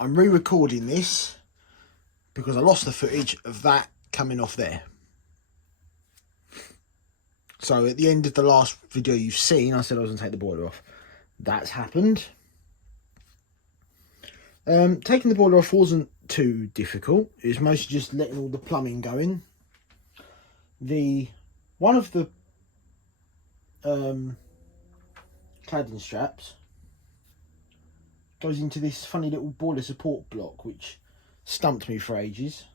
I'm re-recording this because I lost the footage of that coming off there. So at the end of the last video you've seen, I said I was going to take the boiler off. That's happened. Taking the boiler off wasn't too difficult. It was mostly just letting all the plumbing go in. One of the cladding straps goes into this funny little boiler support block, which stumped me for ages.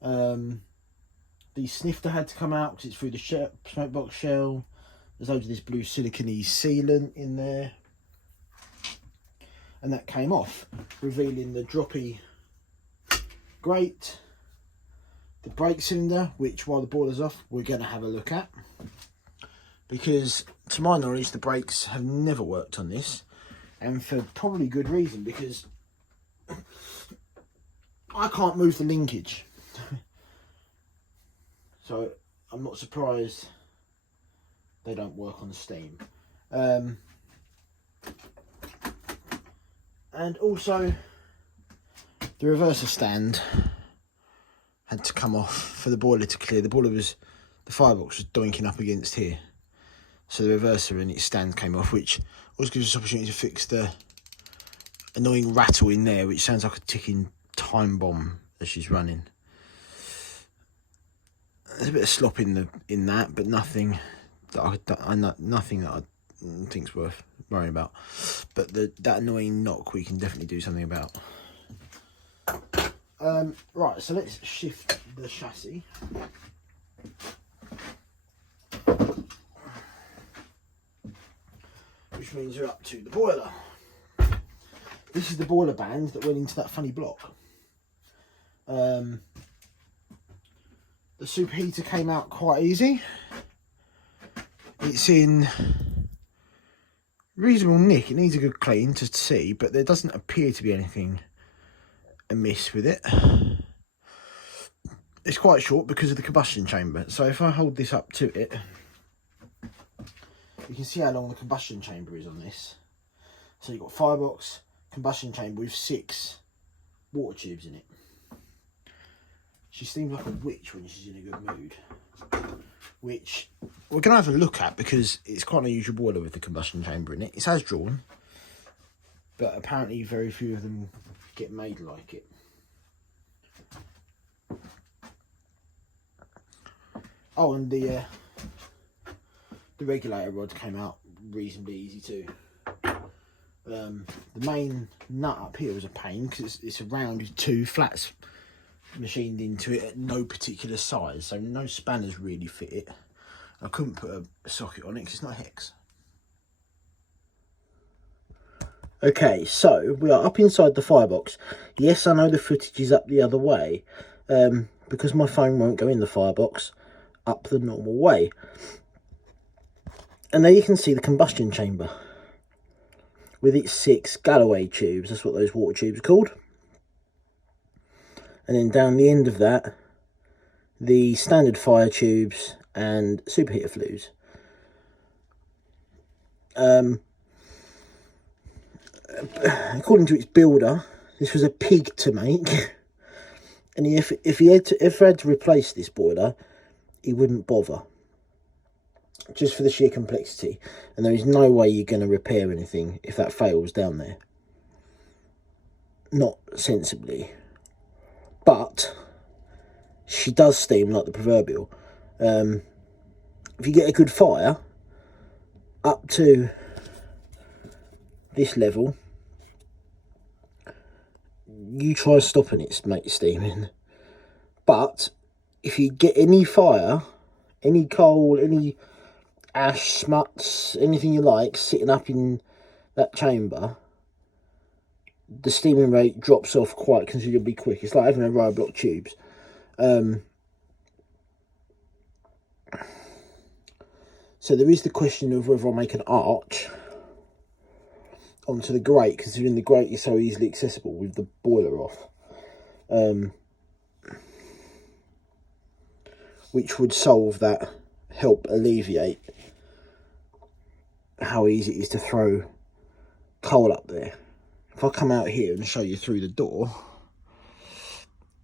The snifter had to come out because it's through the smoke box shell. There's loads of this blue silicone-y sealant in there. And that came off, revealing the droppy grate, the brake cylinder, which while the boiler's off, we're going to have a look at. Because to my knowledge, the brakes have never worked on this. And for probably good reason, because I can't move the linkage. So I'm not surprised they don't work on steam. And also the reverser stand had to come off for the boiler to clear. The firebox was doinking up against here. So the reverser and its stand came off, which always gives us opportunity to fix the annoying rattle in there, which sounds like a ticking time bomb as she's running. There's a bit of slop in that, but nothing that I think's worth worrying about. But that annoying knock we can definitely do something about. Right, so let's shift the chassis. Which means you're up to the boiler. This is the boiler band that went into that funny block. The superheater came out quite easy. It's in reasonable nick. It needs a good clean to see, but there doesn't appear to be anything amiss with it. It's quite short because of the combustion chamber. So if I hold this up to it, you can see how long the combustion chamber is on this. So you've got firebox, combustion chamber with 6 water tubes in it. She seems like a witch when she's in a good mood, which we're going to have a look at because it's quite an unusual boiler with the combustion chamber in it. It has drawn, but apparently very few of them get made like it. Oh, and the regulator rod came out reasonably easy too. The main nut up here was a pain because it's a round with 2 flats machined into it at no particular size, so no spanners really fit it. I couldn't put a socket on it because it's not hex. Okay, so we are up inside the firebox. Yes, I know the footage is up the other way, because my phone won't go in the firebox up the normal way. And there you can see the combustion chamber with its 6 Galloway tubes. That's what those water tubes are called. And then down the end of that, the standard fire tubes and superheater flues. According to its builder, this was a pig to make. And if he had to replace this boiler, he wouldn't bother. Just for the sheer complexity. And there is no way you're going to repair anything if that fails down there. Not sensibly. But she does steam like the proverbial. If you get a good fire up to this level, you try stopping it, make it steaming. But if you get any fire, any coal, any ash, smuts, anything you like sitting up in that chamber, the steaming rate drops off quite considerably quick. It's like having a row of block tubes. So there is the question of whether I make an arch onto the grate, considering the grate is so easily accessible with the boiler off. Which would solve that, help alleviate how easy it is to throw coal up there. if I come out here and show you through the door,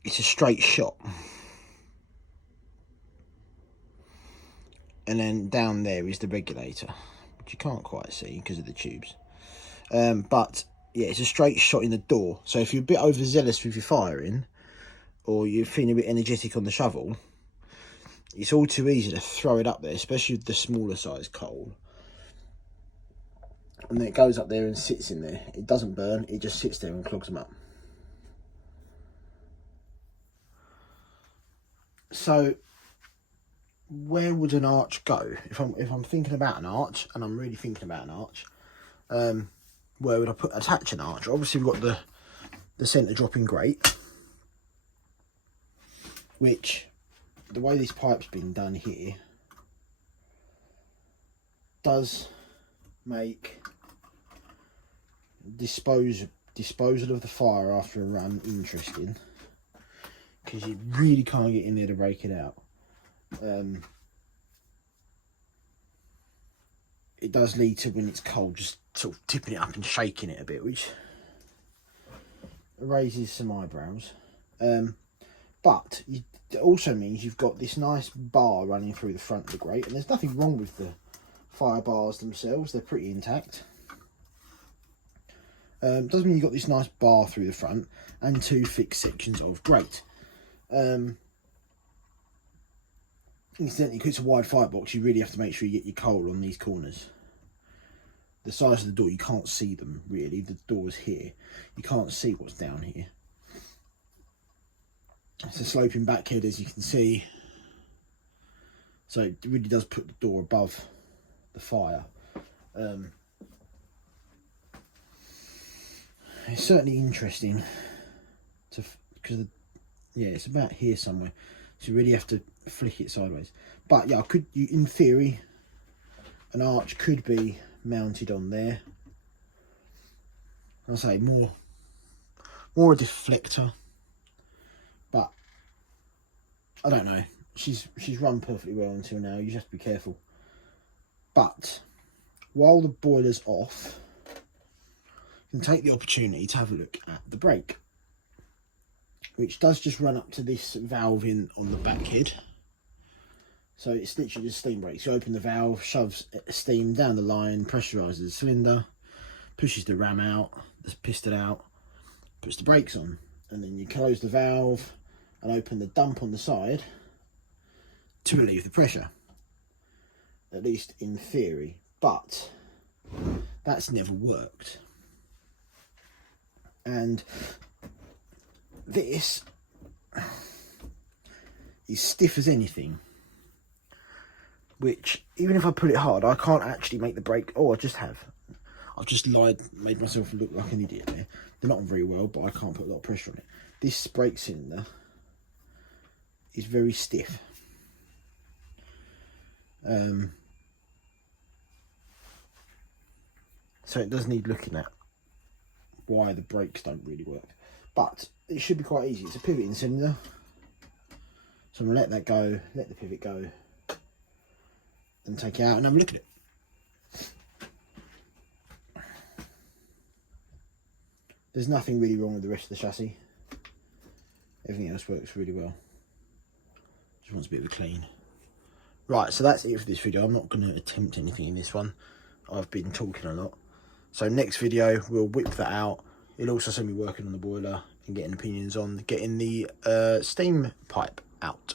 it's a straight shot. And then down there is the regulator, which you can't quite see because of the tubes. But yeah, it's a straight shot in the door. So if you're a bit overzealous with your firing, or you're feeling a bit energetic on the shovel, it's all too easy to throw it up there, especially with the smaller size coal. And then it goes up there and sits in there. It doesn't burn, it just sits there and clogs them up. So where would an arch go? If I'm thinking about an arch, and I'm really thinking about an arch, where would I attach an arch? Obviously we've got the centre dropping grate, which, the way this pipe's been done here, does make disposal of the fire after a run interesting, because you really can't get in there to break it out. It does lead to, when it's cold, just sort of tipping it up and shaking it a bit, which raises some eyebrows. But it also means you've got this nice bar running through the front of the grate, and there's nothing wrong with the fire bars themselves, they're pretty intact. Does mean you've got this nice bar through the front and two fixed sections of grate. Incidentally, because it's a wide firebox, you really have to make sure you get your coal on these corners. The size of the door, you can't see them really. The door's here, you can't see what's down here. It's a sloping backhead, as you can see, so it really does put the door above the fire. It's certainly interesting because yeah, it's about here somewhere, so you really have to flick it sideways. But yeah, in theory, an arch could be mounted on there. I'll say more a deflector, but I don't know. She's run perfectly well until now. You just have to be careful. But while the boiler's off, you can take the opportunity to have a look at the brake, which does just run up to this valve on the back head. So it's literally just steam brake. So you open the valve, shoves steam down the line, pressurises the cylinder, pushes the ram out, the piston out, puts the brakes on, and then you close the valve and open the dump on the side to relieve the pressure, at least in theory. But that's never worked, and this is stiff as anything, which, even if I put it hard, I can't actually make the brake. Oh, I just have. I've just made myself look like an idiot there. They're not very well, but I can't put a lot of pressure on it. This brake cylinder is very stiff. So it does need looking at why the brakes don't really work. But it should be quite easy. It's a pivoting cylinder. So I'm going to let that go, let the pivot go, and take it out and have a look at it. There's nothing really wrong with the rest of the chassis. Everything else works really well. Just wants a bit of a clean. Right, so that's it for this video. I'm not going to attempt anything in this one. I've been talking a lot. So next video, we'll whip that out. It'll also see me working on the boiler and getting opinions on getting the steam pipe out.